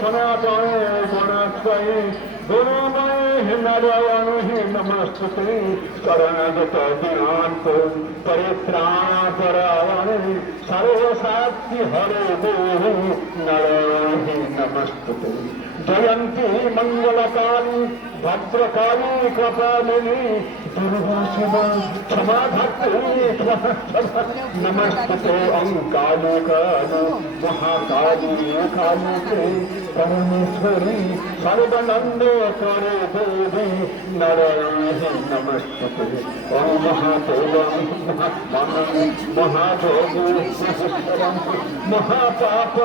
सनातने गुणत्वये गुणमये नारायण हि नमस्ते शरणगत दिनान्त परित्राणपरायणे सर्वसाक्षि हरे देहि नारायण हि नमस्ते जयन्ती मङ्गलकाली भद्रकाली कपालिनी क्षमा नमस्ते अंकालो कालो कालिके परमेश्वरी सर्वनंद करे देवी नारायण हे नमस्ते ओम महादेव महादेवी महापाप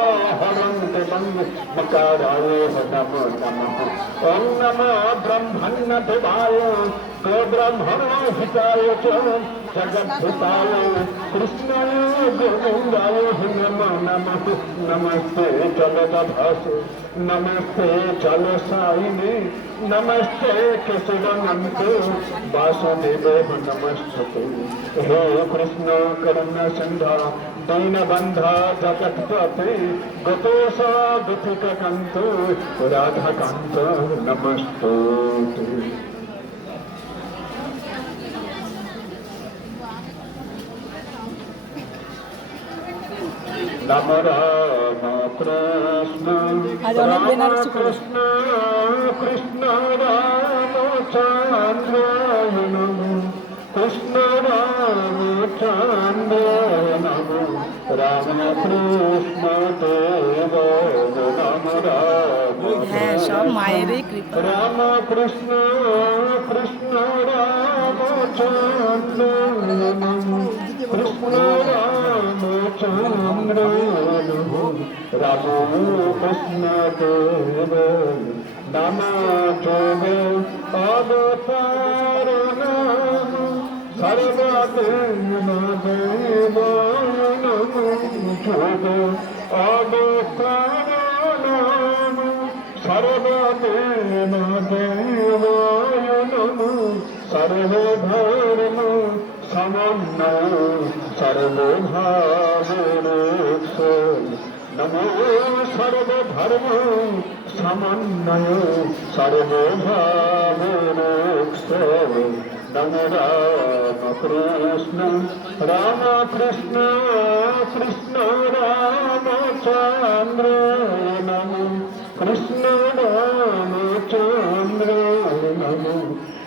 हरंत मंग मकाराय नमो नमः ओम नमो ब्रह्मण्य देवाय को ब्रह्मण हिताय च जगद्धिताय कृष्णाय गोविन्दाय नमो नमः नमस्ते। जगदभास। नमस्ते जलसायिने। नमस्ते केशवनन्त वासुदेव नमस्ते। हे कृष्ण करुण सिन्धा दीनबन्धा जगत्पते गतोष दुःखितकन्त राधाकान्त नमस्ते। আজ অনেক বেনারসি করেছি কৃষ্ণ রামচন্দ্র কৃষ্ণ রামচন্দ্র নম। রাম কৃষ্ণ দেব নম রাম। রাম কৃষ্ণ কৃষ্ণ রামচন্দ্র নম। কৃষ্ণ রাম রাম কৃষ্ণ দেব নাম যোগে অবতার সর্বদেব যোগে অবতার সর্বদেব দেব সর্বধ সমন্বয় সর্বভাবরূপ নমো সর্বধর্ম সমন্বয় সর্বভাবরূপ নমো রামকৃষ্ণ রামকৃষ্ণ কৃষ্ণ রামচন্দ্র নমো কৃষ্ণ রামচন্দ্র নমো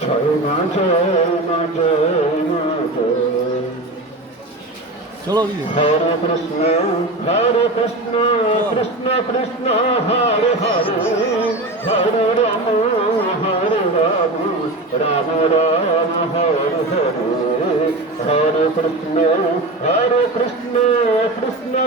জয় মা জয় চলো হরে কৃষ্ণ হরে কৃষ্ণ কৃষ্ণ কৃষ্ণ হরে হরে হরে রাম হরে রাম রাম রাম হরে হরে হরে কৃষ্ণ হরে কৃষ্ণ